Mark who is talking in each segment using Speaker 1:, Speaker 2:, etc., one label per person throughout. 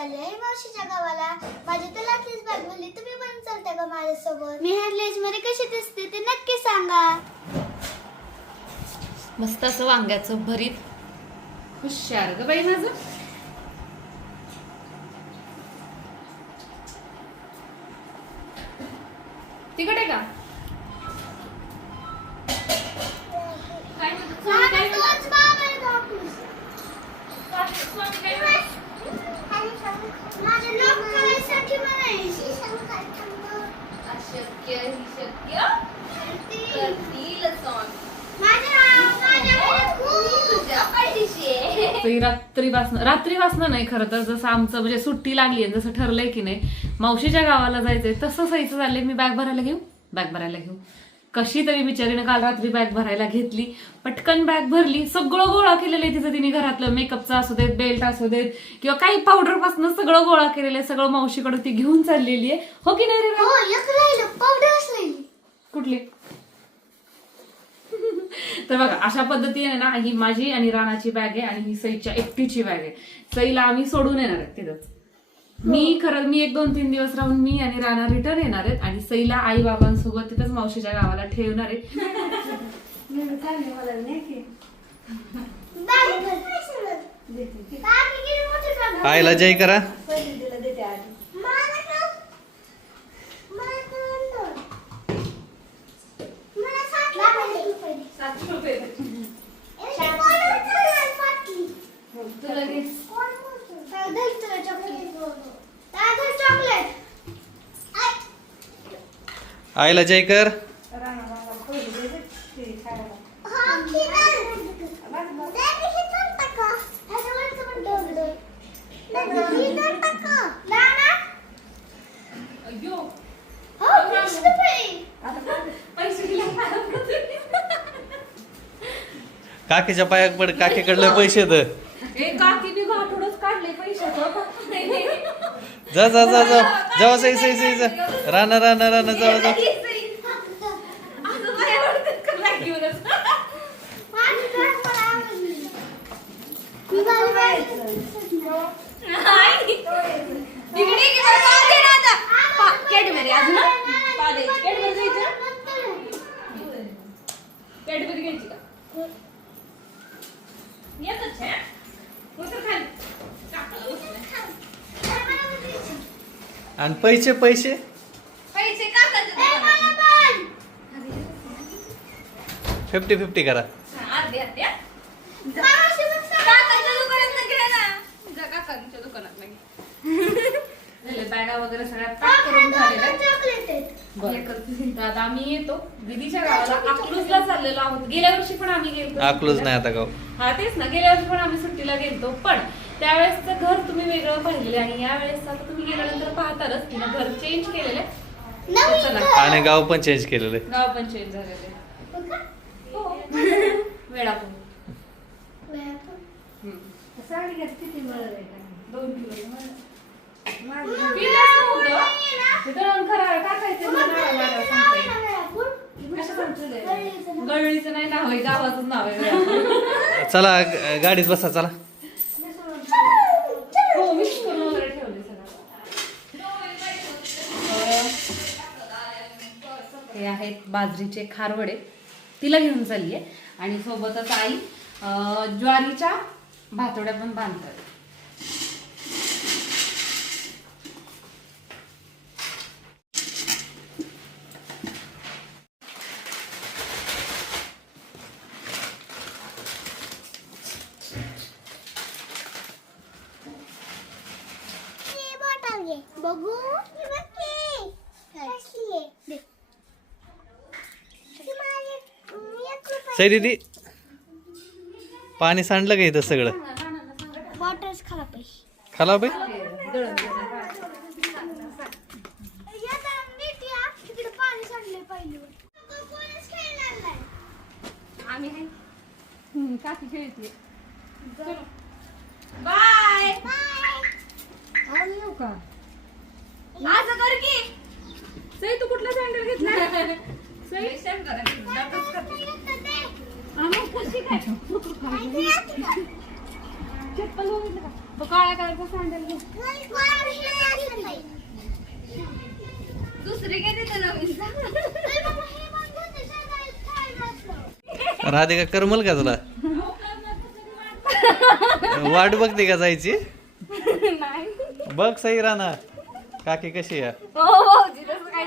Speaker 1: चालली आहे मावशीच्या गावाला? माझी तर लाटलीच बॅग भरली तुम्ही पण चालता का माझ्यासोबत? मी मध्ये कशी दिसते ते नक्की सांगा.
Speaker 2: मस्त असं वांग्याचं भरीत. हुशार ग बाई माझं. तिकडे का काय म्हणतो? स्वामी काय म्हणतो?
Speaker 1: तोच बाबा आहे कापूस.
Speaker 2: स्वामी- स्वामी काय म्हणतो?
Speaker 1: माझं लॉक करायसाठी म्हणायची
Speaker 2: अशक्य ही शक्य करतील स्वामी
Speaker 1: माझ्या माझ्या घरात खूप
Speaker 2: तुझ्या
Speaker 3: तर रात्रीपासनं रात्रीपासनं नाही खरं तर. जसं आमचं म्हणजे सुट्टी लागली आहे जसं ठरलंय की नाही मावशीच्या गावाला जायचंय तसं सहीचं चाललंय. मी बॅग भरायला घेऊ? बॅग भरायला घेऊ. कशी तरी बिचारीनं काल रात्री बॅग भरायला घेतली. पटकन बॅग भरली. सगळं गोळा केलेलं आहे तिचं तिने घरातलं. मेकअपचं असू देत बेल्ट असू देत किंवा काही पावडरपासून सगळं गोळा केलेलं आहे. सगळं मावशीकडे ती घेऊन चाललेली आहे. हो की नाही रे
Speaker 1: हो पावडर
Speaker 3: कुठली? तर बघा अशा पद्धतीने ना ही माझी आणि राणाची बॅग आहे आणि ही सईच्या एकटीची बॅग आहे. सईला आम्ही सोडून येणार आहेत तिथंच मी खरं मी एक दोन तीन दिवस राहून मी आणि राणा रिटर्न येणार आहेत आणि सईला आई बाबांसोबत तिथंच मावशीच्या गावाला ठेवणार आहे.
Speaker 4: आईला जय करा
Speaker 1: मला का? मला का म्हणतो? मला सात रुपये दे. ए, कोण उचलणार फाटली?
Speaker 2: तुला घे.
Speaker 1: कोण उचलणार? काय दे तुला चॉकलेट. काय दे चॉकलेट? आय.
Speaker 4: आईला जय कर
Speaker 1: हा, किरण. दे मी हे दोन टाका. ह्याच्यावरचं पण दोन दोन. दे मी हे दोन टाका. नाना?
Speaker 2: अय्यो.
Speaker 1: हो, वीस रुपये.
Speaker 2: पैसे दिले
Speaker 4: काकीच्या पायात पड काकीकडले पैसे तर जा जा जा जा. जावा सई सई सई जा. राणा राणा राणा जावा जा
Speaker 2: घेऊनच?
Speaker 1: माझी ड्रेस मला आवडली. मी माझी ड्रेस-
Speaker 2: नाही. तिकडे ये की मला पाव दे ना आता. पा- कॅडबरी अजून ना? पाव द्यायची. कॅडबरी द्यायची ना? कॅडबरी घ्यायची का? येतच आहे, हा? उतर खाली. टाकाला उचलून.
Speaker 4: आणि पैसे पैसे?
Speaker 2: पैसे.
Speaker 4: फिफ्टी फिफ्टी करा.
Speaker 3: बॅगा वगैरे सगळ्या पॅक करून
Speaker 1: दोन
Speaker 3: झालेल्या आहेत.
Speaker 1: दोन चॉकलेट आहेत.
Speaker 3: बरं. तर आता आम्ही येतो. दिदीच्या गावाला. अकलूजला चाललेलो आहोत. गेल्या वर्षी पण आम्ही गेलो
Speaker 4: अकलूज नाही आता गाव.
Speaker 3: हा तेच ना. गेल्या वर्षी पण आम्ही सुट्टीला गेलतो. पण त्यावेळेसचं घर तुम्ही वेगळं पाहिलेलं आहे आणि यावेळेस आता तुम्ही गेल्यानंतर पाहतालच की ना घर चेंज केलेलं आहे
Speaker 1: नवीन
Speaker 3: चला.
Speaker 1: घर.
Speaker 4: आणि गाव पण चेंज केलेलं आहे
Speaker 3: गाव पण चेंज झालेलं आहे
Speaker 1: बघा.
Speaker 3: वेळापूर
Speaker 1: वेळापूर.
Speaker 3: दोन किलो पिलाच नव्हतं. ते दळण खरं टाकायचं ना नारळ वाटायला सांगताय.
Speaker 1: नाव.
Speaker 3: नाही आहे गावाचं नाव आहे वेळापूर.
Speaker 4: चला ग- गाडीत बसा चला
Speaker 3: हो मिक्स करून वगैरे ठेवले सगळं हे आहेत बाजरीचे खारवडे. तिला घेऊन चालली आहे आणि सोबतच आई ज्वारीच्या भातोड्या पण बांधतात
Speaker 1: ही बॉटल घे. बघू ही बघ की. कसली आहे? दे. ती माझी, अं, एक रुपये.
Speaker 4: सई दीदी पाणी सांडलं का इथं सगळं. खाला बाई
Speaker 1: पाणी.
Speaker 2: आम्ही आहे काकी खेळते बाय माझं कर की
Speaker 3: सई तू कुठला सँडल घेतला
Speaker 2: सही
Speaker 3: चप्पल बघितलं का तो काळ्या कलरचा सँडल घे.
Speaker 2: दुसरी काय तिथं नवीन?
Speaker 4: राधिका करमल का तुला? वाट बघते का जायची? बघ सही राणा काकी कशी आहे?
Speaker 2: हो नाही.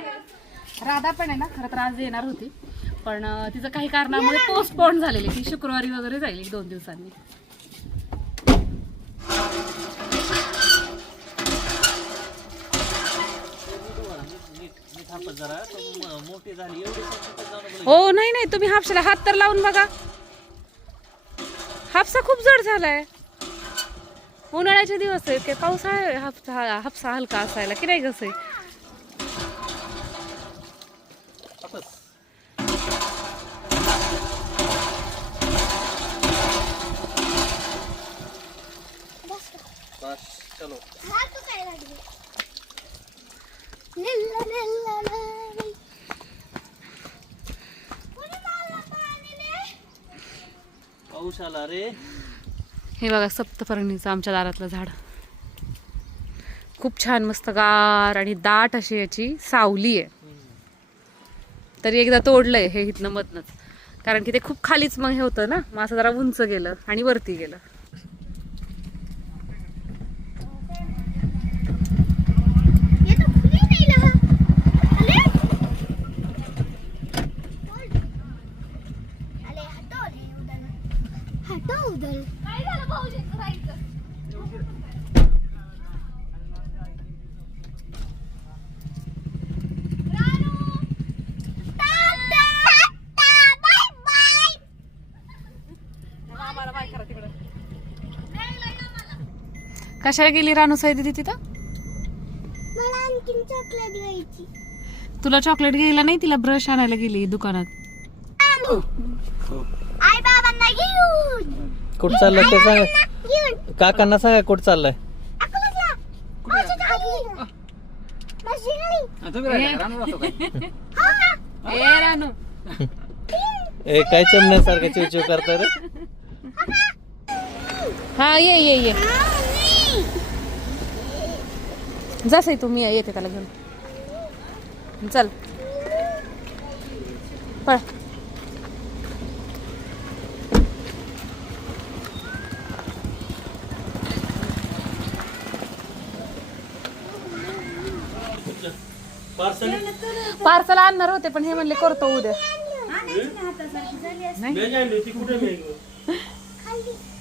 Speaker 3: राधा पण आहे ना खरं तर आज येणार होती. पण तिचं काही कारणामुळे पोस्टपोन झालेली ती शुक्रवारी वगैरे जाईल एक दोन दिवसांनी. हो नाही नाही तुम्ही हापशाला हात तर लावून बघा. हापसा खूप जड झालाय. उन्हाळ्याचे दिवस आहेत ते पावसाळा हापसा हापसा हलका असायला की नाही कसं आहे
Speaker 4: चलो पाऊस आला रे
Speaker 3: हे बघा सप्तपर्णीचं आमच्या दारातलं झाड. खूप छान मस्त गार आणि दाट अशी याची सावली आहे. तरी एकदा तोडलंय हे इथनं मधनच. कारण की ते खूप खालीच मग हे होतं ना मग असं जरा उंच गेलं आणि वरती गेलं.
Speaker 2: काय झालं
Speaker 3: कशाला गेली रानू साई दिदी तिथं?
Speaker 1: मला आणखीन चॉकलेट घ्यायची.
Speaker 3: तुला चॉकलेट घ्यायला नाही तिला ब्रश आणायला गेली दुकानात
Speaker 1: आई बाबांना घेऊन
Speaker 4: कुठं चाललंय ते सांगा. काकांना सांगा कुठं चाललंय.
Speaker 3: ए
Speaker 4: काय चमण्यासारखं चिवचिव करता रे?
Speaker 3: हा ये ये ये. जा साई तू मी येते त्याला घेऊन. चल. पळ. पार्सल? आणणार होते पण हे म्हणले करतो उद्या.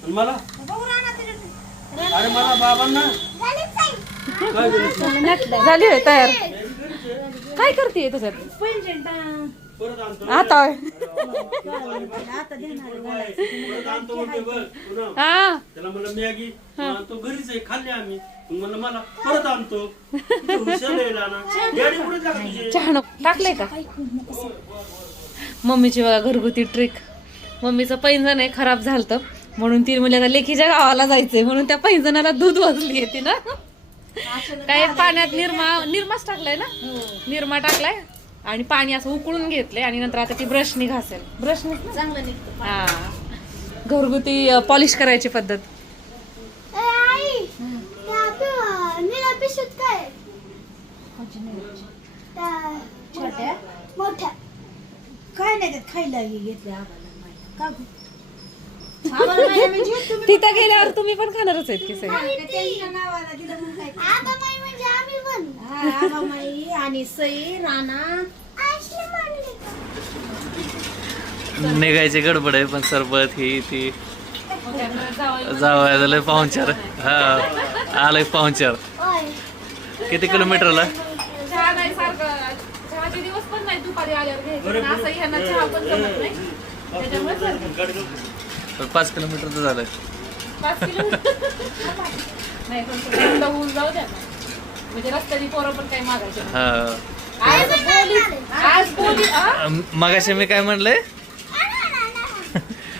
Speaker 5: मला? अरे मला बाबांना? काय बोलू?
Speaker 3: झाली होय तयार. काय करते त्याच्यात? आता. हा.
Speaker 5: त्याला म्हणलं मॅगी आणतो घरीच आहे खाल्ली आम्ही. म्हणलं मला परत आणतो.
Speaker 3: टाकले का? मम्मीची बघा घरगुती ट्रिक. मम्मीचं पैंजण आहे खराब झालतं. म्हणून ती म्हणजे आता लेखीच्या गावाला जायचंय. म्हणून त्या पैंजणाला दूध वाजली येते ना काय पाण्यात निरमा निरमाच टाकलाय ना? निरमा टाकलाय? आणि पाणी असं उकळून घेतलंय आणि नंतर आता ती ब्रशनी घासेल. ब्रशनी
Speaker 2: चांगलं निघतं
Speaker 3: हा. घरगुती पॉलिश करायची पद्धत.
Speaker 1: काय?
Speaker 6: नाही खायला घेतलं आम्हाला. का गं?
Speaker 2: आम्हाला माहिती म्हणजे तुम्ही
Speaker 3: तिथं गेल्यावर तुम्ही पण खाणारच आहेत की सगळे.
Speaker 1: म्हणजे
Speaker 6: हा, आणि सई राणा.
Speaker 4: निघायची गडबड आहे पण सरबत ही ती. जावं झालंय पाहुणचार. हा आलंय पाहुणचार. किती किलोमीटरला?
Speaker 3: दिवस पण नाही दुपारी आल्यावर सारखं
Speaker 4: पाच किलोमीटरचं
Speaker 3: पाच किलोमीटर? नाही पण थोडं थंड होऊन जाऊ द्या ना. म्हणजे रस्त्याने पोरं पण काही मागायचे नाही.
Speaker 4: हा.
Speaker 3: आज बोली आज बोली आ?
Speaker 4: अं, मगाशी मी काय म्हणलंय?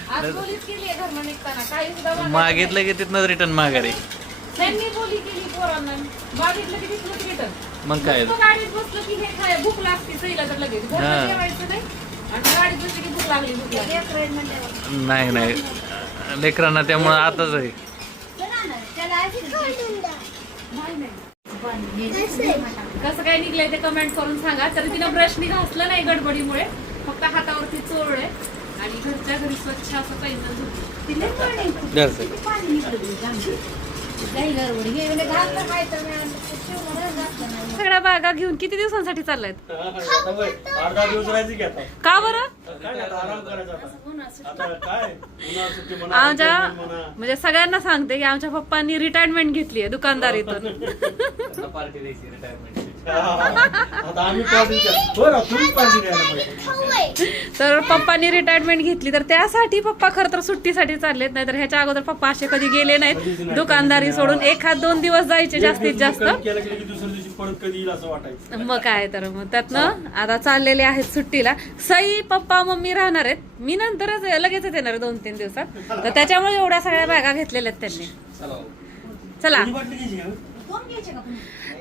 Speaker 3: आज बोलीच केली आहे घरनं निघताना. काही सुद्धा मागायचं
Speaker 4: मागितलं की तिथनं रिटर्न माघारी.
Speaker 3: नाही. त्यांनी बोली केली पोरांना. मागितलं की तिथलं रिटर्न
Speaker 4: मग काय?
Speaker 3: गाडीत बसलं की हे काय भूक लागते सईला तर लगेच. घरनं
Speaker 4: हा.
Speaker 3: जेवायचं नाही.
Speaker 4: नाही नाही. लेकरांना त्यामुळं आताच आहे.
Speaker 3: कसं काय निघलंय ते कमेंट करून सांगा. तर तिनं ब्रशनी घासलं नाही गडबडीमुळे. फक्त हातावरती चोळलंय आणि घरच्या घरी स्वच्छ असं.
Speaker 4: घरचं
Speaker 3: सगळ्या बागा घेऊन किती दिवसांसाठी चाललायत?
Speaker 5: अर्धा दिवस राहायचं की आता?
Speaker 3: का बरं?
Speaker 5: काय नाही, आता आराम करायचा आता. आता काय? उन्हाळा सुट्टी म्हणा
Speaker 3: आमच्या
Speaker 5: entertainment म्हणा.
Speaker 3: म्हणजे सगळ्यांना सांगते की आमच्या पप्पांनी रिटायरमेंट घेतली आहे दुकानदारीतून
Speaker 5: हा, आता आम्ही पार्टी बरं तुम्ही पार्टी द्यायला पाहिजे.
Speaker 1: खाऊ आहे.
Speaker 3: तर पप्पांनी रिटायरमेंट घेतली तर त्यासाठी पप्पा खरं तर सुट्टीसाठी चाललेत नाही तर ह्याच्या अगोदर पप्पा असे कधी गेले नाहीत. दुकानदारी सोडून एखाद दोन दिवस जायचे जास्तीत जास्त.
Speaker 5: कमी केलं की दुसऱ्या दिवशी परत कधी येईल असं वाटायचं.
Speaker 3: मग काय तर मग त्यातनं आता चाललेले आहेत सुट्टीला. सई पप्पा मम्मी राहणार आहेत. मी नंतरच लगेचच येणार आहे दोन तीन दिवसात. तर त्याच्यामुळे एवढ्या सगळ्या बॅगा घेतलेल्या आहेत त्यांनी. चला.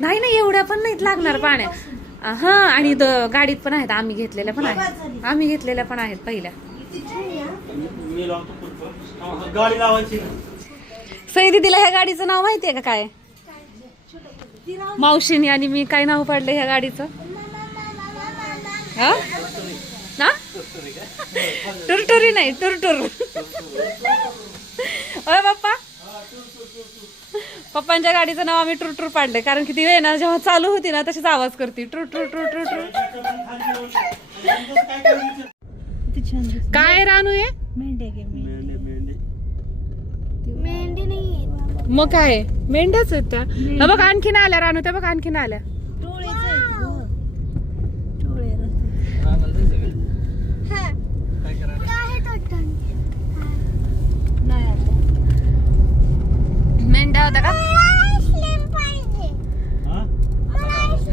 Speaker 3: नाही नाही एवढ्या पण नाहीत लागणार पाण्या. हा आणि द- गाडीत पण आहेत आम्ही घेतलेल्या पण आहेत. आम्ही घेतलेल्या पण आहेत पहिल्या. सई दिदीला ह्या गाडीचं नाव माहितीये का काय? मावशीनी आणि मी काय नाव पाडलं ह्या गाडीचं? हा? ना? टुरटुरी नाही टुरटुर. ओय बाप्पा. पप्पांच्या गाडीचं नाव आम्ही टुरटुर पाडले कारण की ती वेळ ना जेव्हा चालू होती ना तशीच आवाज करते. टुर टुर टुर टुर टुर
Speaker 5: काय
Speaker 3: रानू आहे. मग काय? मेंढ्याच आहेत त्या हा बघ आणखीन आल्या रानू त्या बघ आणखीन आल्या.
Speaker 6: टोळे रस्त्यात.
Speaker 1: हा. कुठं आहे तो टन?
Speaker 6: नाही आता.
Speaker 3: होता का?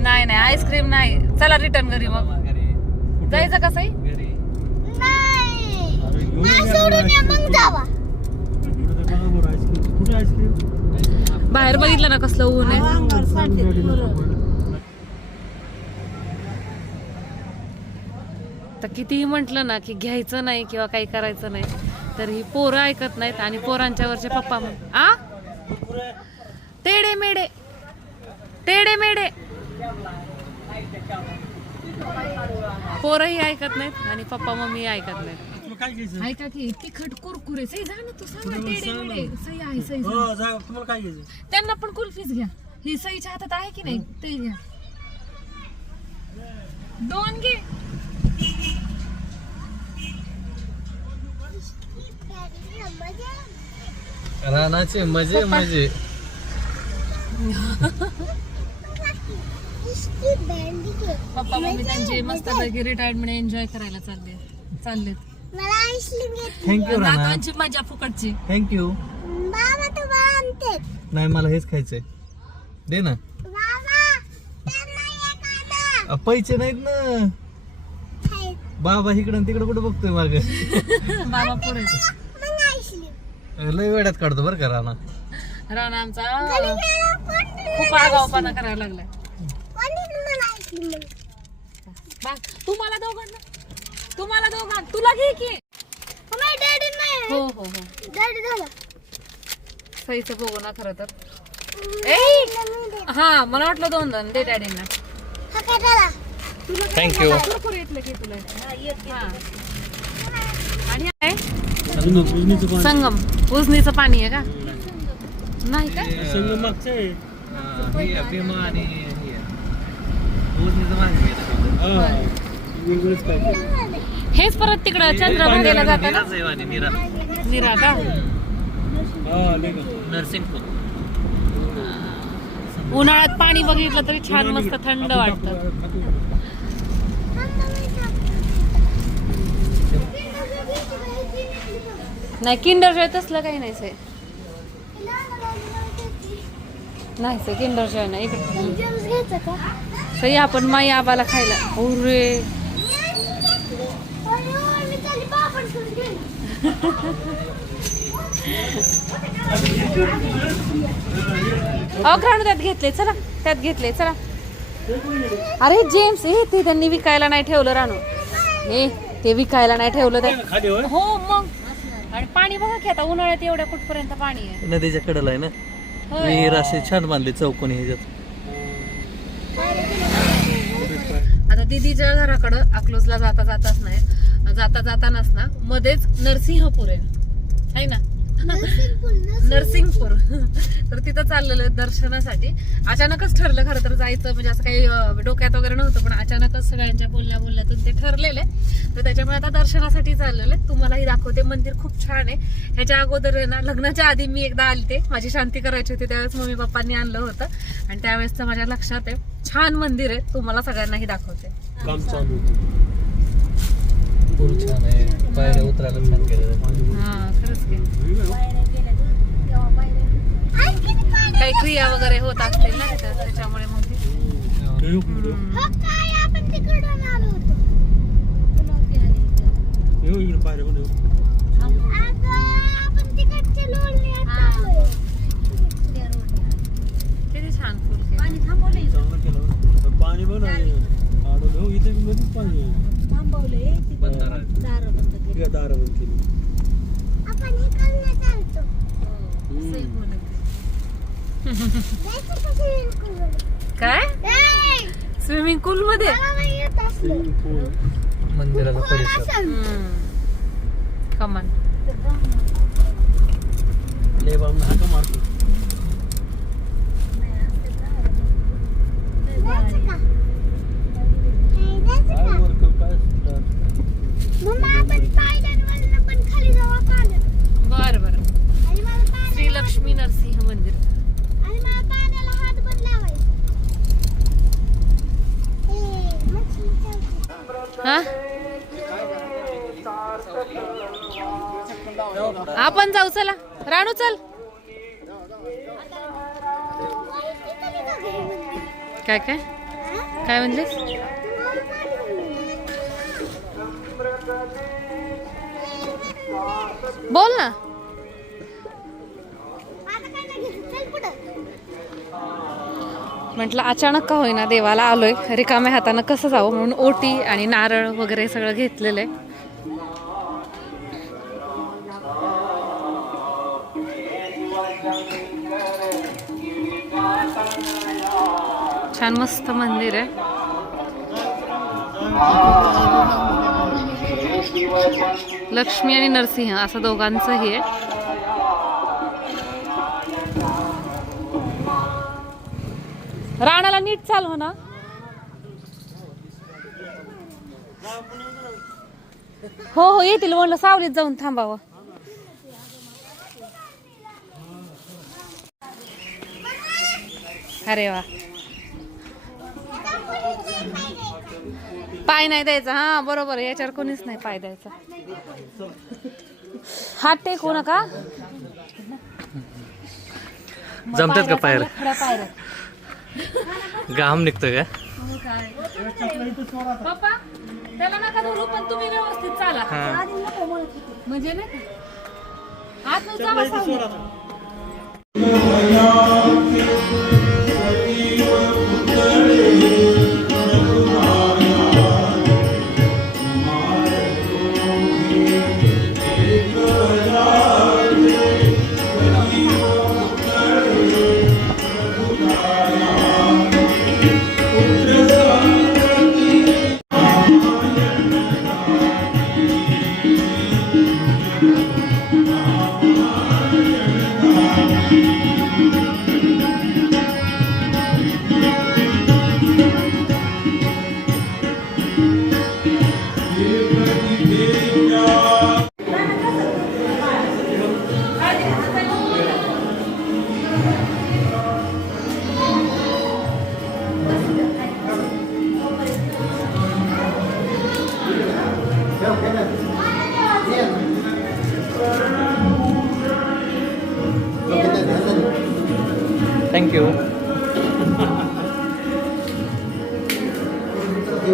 Speaker 3: नाही नाही आईस्क्रीम नाही. चला रिटर्न घरी मग. जायचं कसं बाहेर बघितलं ना कसलं ऊन आहे. तर कितीही म्हटलं ना की घ्यायचं नाही किंवा काही करायचं नाही तर ही पोरं ऐकत नाहीत आणि पोरांच्यावरचे पप्पा मग आ? टेडे मेडे टेडे मेडे पोरही ऐकत नाहीत आणि पप्पा मम्मी ऐकत नाहीत.
Speaker 5: तुला काय घ्यायचं?
Speaker 3: ऐका की तिखट कुरकुरे. सही जा ना तू सांग ना
Speaker 5: सांग
Speaker 3: सही आहे सही
Speaker 5: हो जा. तुम्हाला काय घ्यायचं?
Speaker 3: त्यांना पण कुल्फीच घ्या. ही सईच्या हातात आहे की नाही ते घ्या. दोन घे.
Speaker 4: रानाचे मजे मजे.
Speaker 3: पप्पा मम्मी त्यांची मस्त पैकी रिटायरमेंट एन्जॉय करायला चालले चाललेत.
Speaker 4: थँक्यू राणा.
Speaker 3: नातांची मजा फुकटची.
Speaker 4: थँक्यू
Speaker 1: बाबा तुम्हाला आणते.
Speaker 4: नाही मला हेच खायचंय. दे ना.
Speaker 1: बाबा त्यांना.
Speaker 4: अ, पैसे नाहीत ना. बाबा इकडं तिकडं कुठं बघतोय माग?
Speaker 3: बाबा पुढे.
Speaker 4: लय वेड्यात काढतो बरं का राणा.
Speaker 3: राणा आमचा खूप आगावपणा करायला लागलाय.
Speaker 1: तुम्हाला आईस्क्रीम
Speaker 3: बा तुम्हाला दोघांना तुम्हाला दोघां तुला घे की. हो हो हो. सईचं बघू ना खरं तर. ए हा मला वाटलं दोन दोन दे डॅडींना.
Speaker 1: हा
Speaker 4: थँक्यू
Speaker 3: कुरकुर येतलं की तुला. हा. आणि आहे
Speaker 5: उजनीचं पाणी
Speaker 3: संगम उजनीचं पाणी आहे का नाही का
Speaker 5: संग मागचं आहे
Speaker 4: भीमा आणि हे. उजनीचं.
Speaker 5: हा. वेगळंच.
Speaker 3: हेच परत तिकडं चंद्रभागेला जातं ना
Speaker 4: नीरा.
Speaker 3: निरा का
Speaker 5: हा लय का.
Speaker 4: नरसिंगपूर
Speaker 3: उन्हाळ्यात पाणी बघितलं तरी छान मस्त थंड वाटतं नाही किंडर जॉय तसलं काही नाही से नाही से किंडर जॉय नाही सही आपण माई आबाला खायला.
Speaker 1: घेईन.
Speaker 3: अहो घराणं त्यात घेतले चला. त्यात घेतले चला. अरे जेम्स हे ते त्यांनी विकायला नाही ठेवलं रानू. हे ते विकायला नाही ठेवलं हो मग. आणि पाणी बघा की आता उन्हाळ्यात एवढ्या कुठपर्यंत पाणी आहे.
Speaker 4: नदीच्या कडेला आहे ना?
Speaker 3: होय.
Speaker 4: विहीर असे छान बांधले चौकोनी ह्याच्यात.
Speaker 3: आता दिदीच्या घराकडं अकलूजला जाता जाताच नाही जाता जातानाच ना मध्येच नरसिंहपूर आहे. है ना? नरसिंगपूर तर तिथं चाललेलं आहे दर्शनासाठी. अचानकच ठरलं खरं तर जायचं म्हणजे असं काही डोक्यात वगैरे नव्हतं पण अचानकच सगळ्यांच्या बोलण्या बोलण्यातून ते ठरलेले तर त्याच्यामुळे आता दर्शनासाठी चाललेलं आहे. तुम्हालाही दाखवते मंदिर खूप छान आहे. ह्याच्या अगोदर आहे ना लग्नाच्या आधी मी एकदा आलते. माझी शांती करायची होती त्यावेळेस मम्मी पप्पांनी आणलं होतं. आणि त्यावेळेस तर माझ्या लक्षात आहे छान मंदिर आहे. तुम्हाला सगळ्यांनाही दाखवते.
Speaker 5: काम चालू होतं.
Speaker 4: पूल छान आहे. पायऱ्या उतरायला छान केलं
Speaker 3: हा खरंच की. काही क्रिया वगैरे होत असतील ना तिथं त्याच्यामुळे मग
Speaker 5: पण.
Speaker 3: किती छान
Speaker 5: बरं. पाणी इथे मध्येच पाणी आहे.
Speaker 6: थांबवले
Speaker 4: बंधारा आहे.
Speaker 6: दार बंद केली
Speaker 5: हे.
Speaker 1: आपण इकडनं चालतो.
Speaker 3: सही बोलत आहे.
Speaker 1: जायचं का swimming pool मध्ये?
Speaker 3: काय
Speaker 1: ए,
Speaker 3: स्विमिंग पूल मध्ये
Speaker 1: मला नाही येत असलं.
Speaker 4: मंदिराचा
Speaker 1: खोल
Speaker 4: परिसर
Speaker 1: असेल.
Speaker 3: कमान
Speaker 5: हाका मारतो
Speaker 1: जायचं का? नाही जायचं
Speaker 5: काय
Speaker 1: का?
Speaker 5: वर काय start?
Speaker 1: मम्मा, आपण पायऱ्यांवरनं पण खाली जाऊ का?
Speaker 3: बर बर
Speaker 1: आणि मला पाय-
Speaker 3: श्री लक्ष्मी नरसिंह मंदिर
Speaker 1: आणि मला पाण्याला हात पण लावायचा. ए, मच्छी चावते.
Speaker 3: हा आपण जाऊ चला राणू चल काय काय? काय म्हणलीस? बोल ना. म्हटलं अचानक का होईना देवाला आलोय. रिकाम्या हातानं कसं जावं म्हणून ओटी आणि नारळ वगैरे सगळं घेतलेलं आहे. छान मस्त मंदिर आहे. लक्ष्मी आणि नरसिंह असं दोघांचं हे आहे. राणाला नीट चाल हो ना हो हो येतील म्हणलं सावलीत जाऊन थांबावं. अरे वा. पाय नाही द्यायचा हा बरोबर. याच्यावर कोणीच नाही पाय द्यायचा. हात टेकू नका.
Speaker 4: जमतात का पायऱ्या घाम निघतं का?
Speaker 3: पप्पा त्याला नका धरू पण तुम्ही व्यवस्थित चाला. म्हणजे नाही का? आत.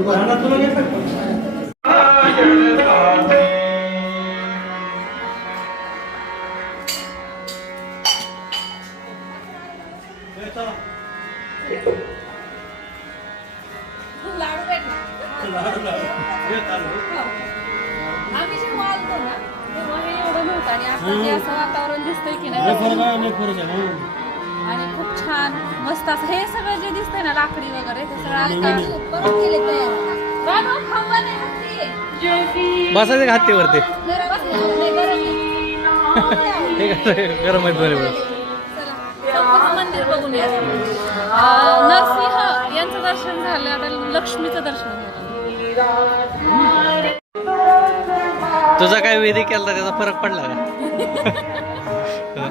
Speaker 5: राणा
Speaker 3: हत्ती.
Speaker 4: बसायचं का हत्तीवरती?
Speaker 3: जरा बस ना, लय गरम आहे.
Speaker 4: हे कसं गरम आहेत बरोबर
Speaker 3: मंदिर बघून या नरसिंह यांचं दर्शन झालं आता लक्ष्मीचं दर्शन झालं.
Speaker 4: तुझा काय विधी केला त्याचा फरक पडला का?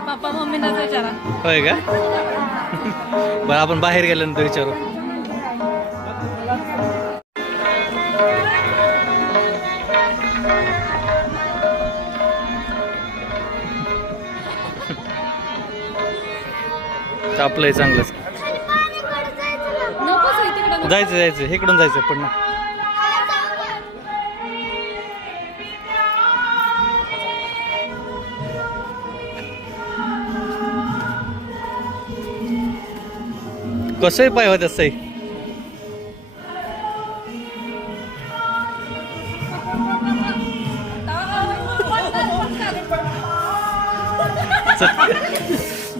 Speaker 3: पप्पा मम्मीनाच विचारा.
Speaker 4: होय का? बरं आपण बाहेर गेल्यानंतर विचारू. आपलंय चांगलंच
Speaker 1: जायचं.
Speaker 4: जायचं इकडून जायचं पण. कसंही पाय होत असं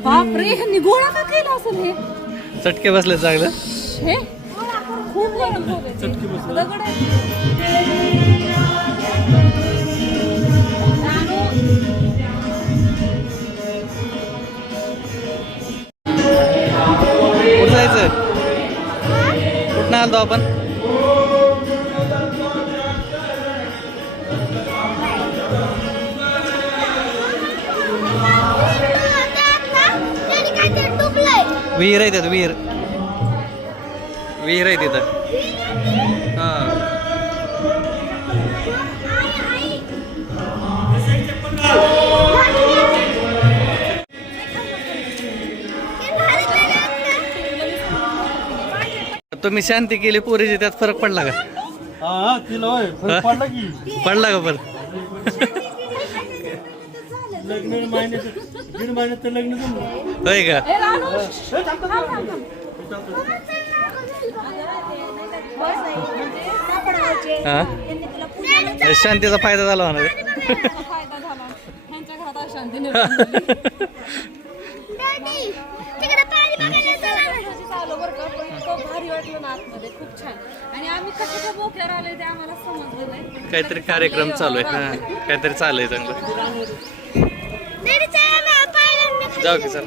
Speaker 3: बापरे ह्यांनी गोळा का केला असेल हे?
Speaker 4: चटके बसले चांगलं.
Speaker 3: हे? खूप गरम. दगड
Speaker 4: कुठं जायचं कुठं आलतो आपण? विहीर आहे तिथं विहीर. विहीर आहे तिथं. हा.
Speaker 1: हे.
Speaker 4: तुम्ही शांती केली पोरीची त्यात फरक पडला का?
Speaker 5: हा हा फरक पडला की.
Speaker 4: पडला का पण
Speaker 5: लग्न महिन्यात दीड महिन्यात तर लग्न जमलं
Speaker 4: होय का? हा शांतीचा फायदा झाला म्हणा काहीतरी कार्यक्रम चालू आहे. हा काहीतरी चालू आहे चांगलं. जाऊ की चल.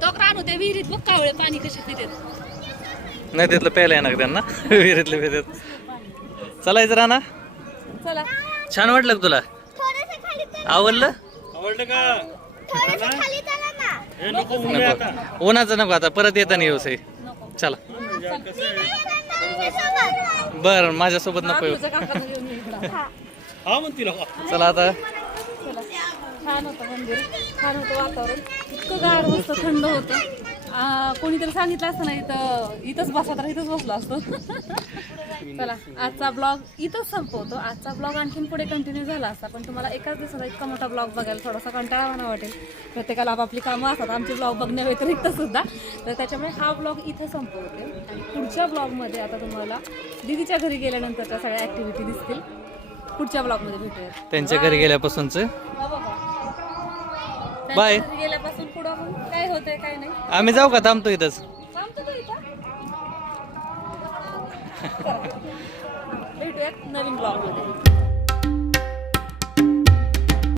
Speaker 3: तो रानू त्या विहिरीत बघ कावळे पाणी कसे पितात
Speaker 4: नाही तिथलं प्यायला येणार त्यांना? विहिरीतले पितात चलायचं राणा.
Speaker 3: चला.
Speaker 4: छान वाटलं का तुला?
Speaker 1: चला.
Speaker 4: आवडलं?
Speaker 5: आवडलं का?
Speaker 1: चला.
Speaker 4: उन्हाचं नको आता परत येताना येऊ सई चला. बरं माझ्यासोबत नको येऊ.
Speaker 5: हा. म्हण तिला
Speaker 4: चला आता.
Speaker 3: छान होतं मंदिर. छान होतं वातावरण. इतकं गार मस्त थंड होतं. आ, कोणीतरी सांगितलं असतं ना इथं इथंच बसा तर इथंच बसलो असतो. चला आजचा ब्लॉग इथंच संपवतो. आजचा ब्लॉग आणखीन पुढे कंटिन्यू झाला असता पण तुम्हाला एकाच दिवसाचा इतका मोठा ब्लॉग बघायला थोडासा कंटाळावाना वाटेल. प्रत्येकाला आपापली कामं असतात आमचे ब्लॉग बघण्या व्यतिरिक्त सुद्धा. तर त्याच्यामुळे हा ब्लॉग इथं संपवते. आणि पुढच्या ब्लॉगमध्ये आता तुम्हाला दीदीच्या घरी गेल्यानंतरच्या सगळ्या ॲक्टिव्हिटी दिसतील. पुढच्या ब्लॉगमध्ये भेटूयात.
Speaker 4: त्यांच्या घरी गेल्यापासूनच?
Speaker 3: त्यांच्या
Speaker 4: बाय.
Speaker 3: घरी गेल्यापासून पुढं मग काय होतंय काय नाही.
Speaker 4: आम्ही जाऊ का? थांबतो इथंच.
Speaker 3: थांबतो तू इथं? भेटूयात नवीन ब्लॉगमध्ये.